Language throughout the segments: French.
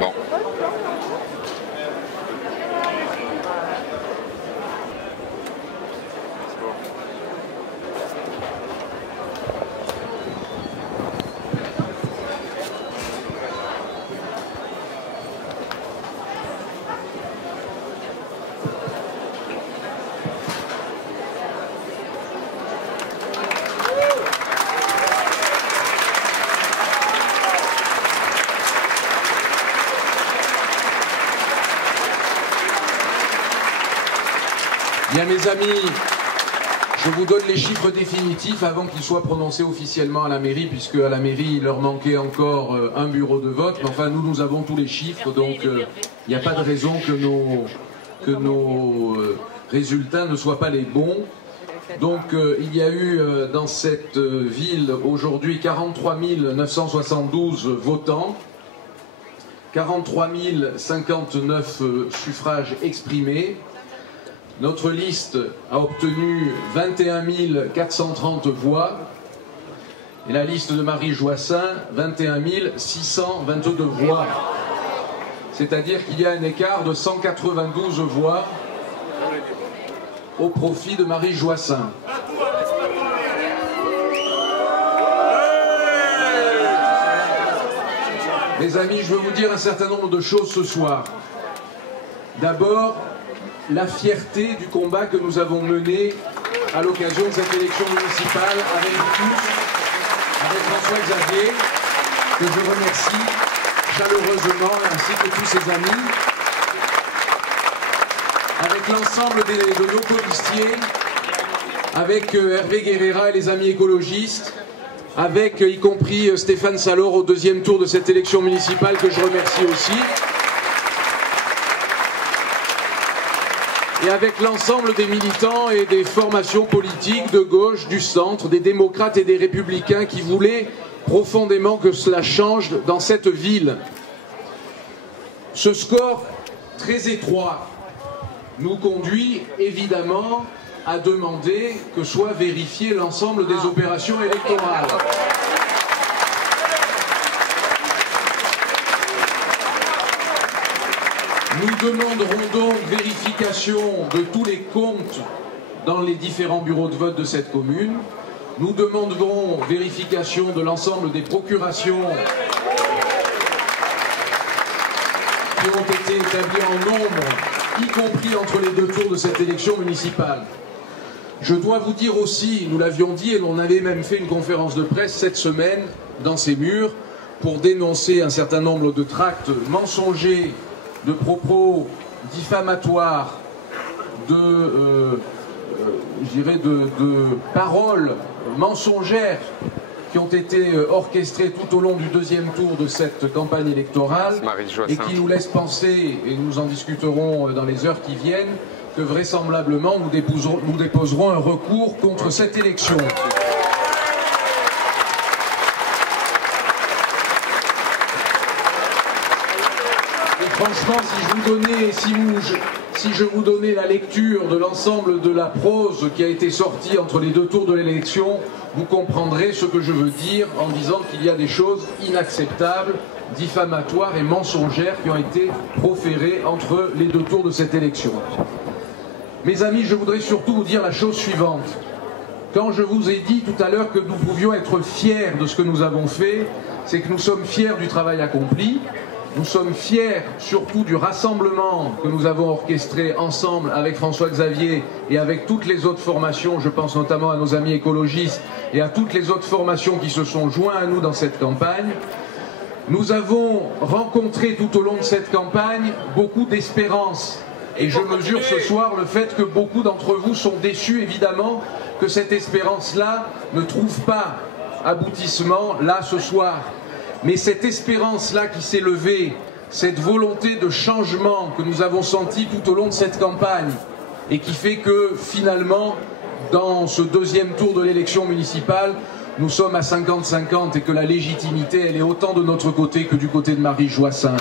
Bon. Bien mes amis, je vous donne les chiffres définitifs avant qu'ils soient prononcés officiellement à la mairie, puisque à la mairie il leur manquait encore un bureau de vote, mais enfin nous avons tous les chiffres, donc il n'y a pas de raison que nos résultats ne soient pas les bons. Donc il y a eu dans cette ville aujourd'hui 43 972 votants, 43 059 suffrages exprimés. Notre liste a obtenu 21 430 voix et la liste de Marie Joissain 21 622 voix. C'est-à-dire qu'il y a un écart de 192 voix au profit de Marie Joissain. Mes amis, je veux vous dire un certain nombre de choses ce soir. D'abord, la fierté du combat que nous avons mené à l'occasion de cette élection municipale avec tous, avec François Xavier, que je remercie chaleureusement, ainsi que tous ses amis, avec l'ensemble de nos colistiers, avec Hervé Guerrera et les amis écologistes, avec y compris Stéphane Salor au deuxième tour de cette élection municipale que je remercie aussi. Et avec l'ensemble des militants et des formations politiques de gauche, du centre, des démocrates et des républicains qui voulaient profondément que cela change dans cette ville. Ce score très étroit nous conduit évidemment à demander que soit vérifié l'ensemble des opérations électorales. Nous demanderons donc vérification de tous les comptes dans les différents bureaux de vote de cette commune. Nous demanderons vérification de l'ensemble des procurations qui ont été établies en nombre, y compris entre les deux tours de cette élection municipale. Je dois vous dire aussi, nous l'avions dit et l'on avait même fait une conférence de presse cette semaine dans ces murs pour dénoncer un certain nombre de tracts mensongers, de propos diffamatoires, de paroles mensongères qui ont été orchestrées tout au long du deuxième tour de cette campagne électorale et qui nous laissent penser, et nous en discuterons dans les heures qui viennent, que vraisemblablement nous déposerons un recours contre cette élection. Franchement, si je vous donnais la lecture de l'ensemble de la prose qui a été sortie entre les deux tours de l'élection, vous comprendrez ce que je veux dire en disant qu'il y a des choses inacceptables, diffamatoires et mensongères qui ont été proférées entre les deux tours de cette élection. Mes amis, je voudrais surtout vous dire la chose suivante. Quand je vous ai dit tout à l'heure que nous pouvions être fiers de ce que nous avons fait, c'est que nous sommes fiers du travail accompli. Nous sommes fiers surtout du rassemblement que nous avons orchestré ensemble avec François Xavier et avec toutes les autres formations, je pense notamment à nos amis écologistes et à toutes les autres formations qui se sont joints à nous dans cette campagne. Nous avons rencontré tout au long de cette campagne beaucoup d'espérance. Et je mesure ce soir le fait que beaucoup d'entre vous sont déçus, évidemment, que cette espérance-là ne trouve pas aboutissement là ce soir. Mais cette espérance-là qui s'est levée, cette volonté de changement que nous avons sentie tout au long de cette campagne et qui fait que finalement, dans ce deuxième tour de l'élection municipale, nous sommes à 50-50 et que la légitimité, elle est autant de notre côté que du côté de Marie Joissain.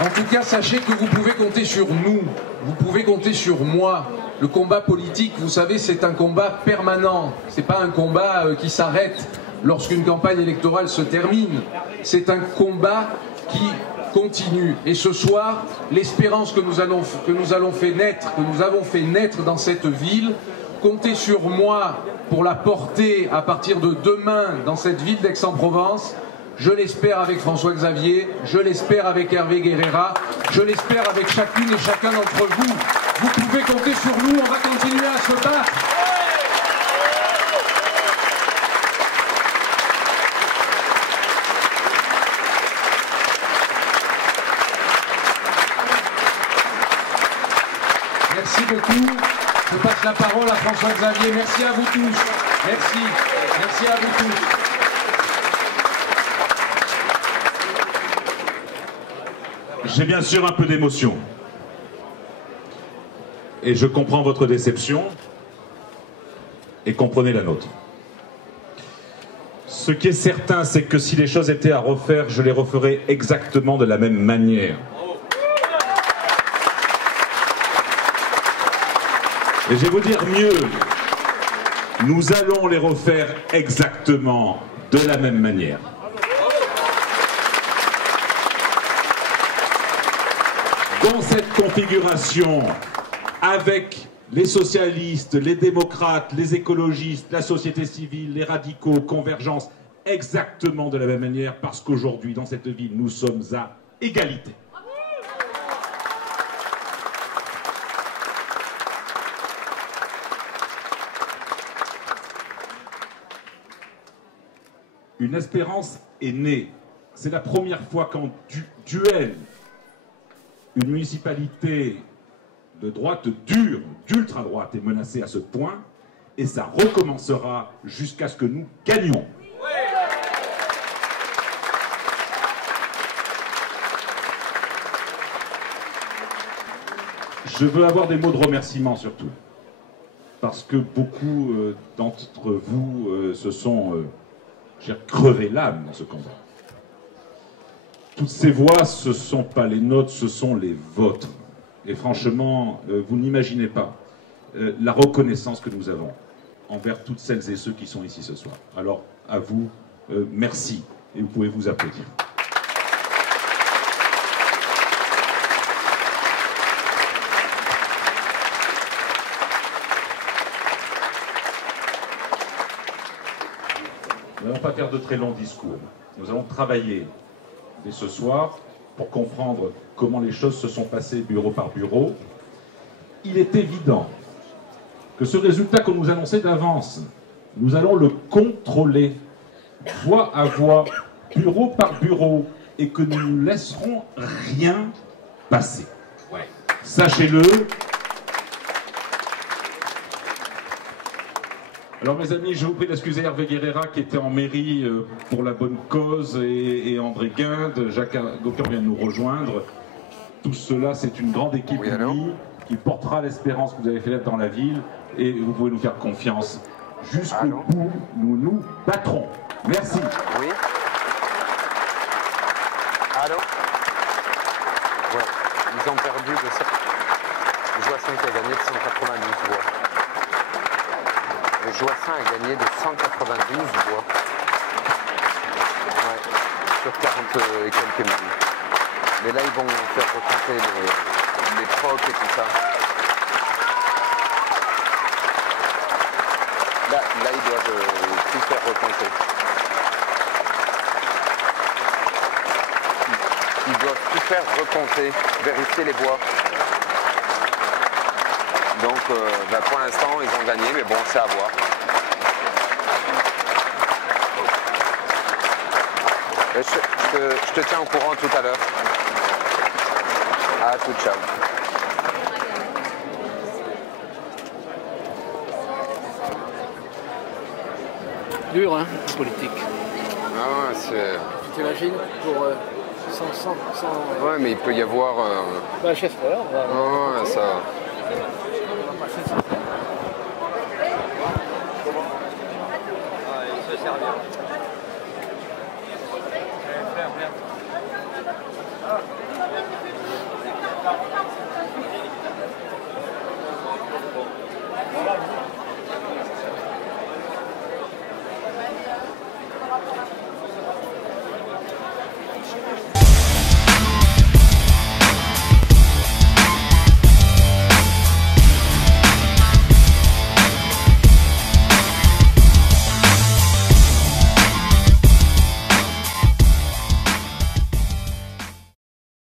En tout cas, sachez que vous pouvez compter sur nous, vous pouvez compter sur moi. Le combat politique, vous savez, c'est un combat permanent. C'est pas un combat qui s'arrête lorsqu'une campagne électorale se termine. C'est un combat qui continue. Et ce soir, l'espérance que nous avons fait naître dans cette ville, comptez sur moi pour la porter à partir de demain dans cette ville d'Aix-en-Provence. Je l'espère avec François Xavier, je l'espère avec Hervé Guerrera, je l'espère avec chacune et chacun d'entre vous. Vous pouvez compter sur nous, on va continuer à se battre. Merci beaucoup. Je passe la parole à François Xavier. Merci à vous tous. Merci. Merci à vous tous. J'ai bien sûr un peu d'émotion. Et je comprends votre déception. Et comprenez la nôtre. Ce qui est certain, c'est que si les choses étaient à refaire, je les referais exactement de la même manière. Et je vais vous dire mieux, nous allons les refaire exactement de la même manière. Dans cette configuration, avec les socialistes, les démocrates, les écologistes, la société civile, les radicaux, Convergence, exactement de la même manière, parce qu'aujourd'hui, dans cette ville, nous sommes à égalité. Une espérance est née. C'est la première fois qu'en duel, une municipalité de droite dure, d'ultra-droite est menacée à ce point, et ça recommencera jusqu'à ce que nous gagnions. Je veux avoir des mots de remerciement surtout, parce que beaucoup d'entre vous se sont... j'ai crevé l'âme dans ce combat. Toutes ces voix, ce ne sont pas les nôtres, ce sont les vôtres. Et franchement, vous n'imaginez pas la reconnaissance que nous avons envers toutes celles et ceux qui sont ici ce soir. Alors, à vous, merci. Et vous pouvez vous applaudir. Nous n'allons pas faire de très longs discours. Nous allons travailler dès ce soir pour comprendre comment les choses se sont passées bureau par bureau. Il est évident que ce résultat qu'on nous annonçait d'avance, nous allons le contrôler voix à voix, bureau par bureau, et que nous ne laisserons rien passer. Ouais. Sachez-le. Alors mes amis, je vous prie d'excuser Hervé Guerrera qui était en mairie pour la bonne cause et André Guinde, Jacques Gauquin vient de nous rejoindre. Tout cela, c'est une grande équipe unie qui portera l'espérance que vous avez fait naître dans la ville et vous pouvez nous faire confiance. Jusqu'au bout, nous nous battrons. Merci. Oui. Allô? Ouais, ils ont perdu de... Joissin qui a gagné de 192 voix. Joissin a gagné de 192 voix. Ouais, sur 40 et quelques mille. Mais là, ils vont faire recompter les procs et tout ça. Là ils doivent tout faire recompter. Ils doivent tout faire recompter, vérifier les voix. Donc pour l'instant ils ont gagné, mais bon, c'est à voir. Je te tiens au courant tout à l'heure. À tout, ciao. Dur, hein, politique. Ah ouais, c'est... Tu t'imagines pour 100... Ouais, mais il peut y avoir... Bah, j'espère. Ouais,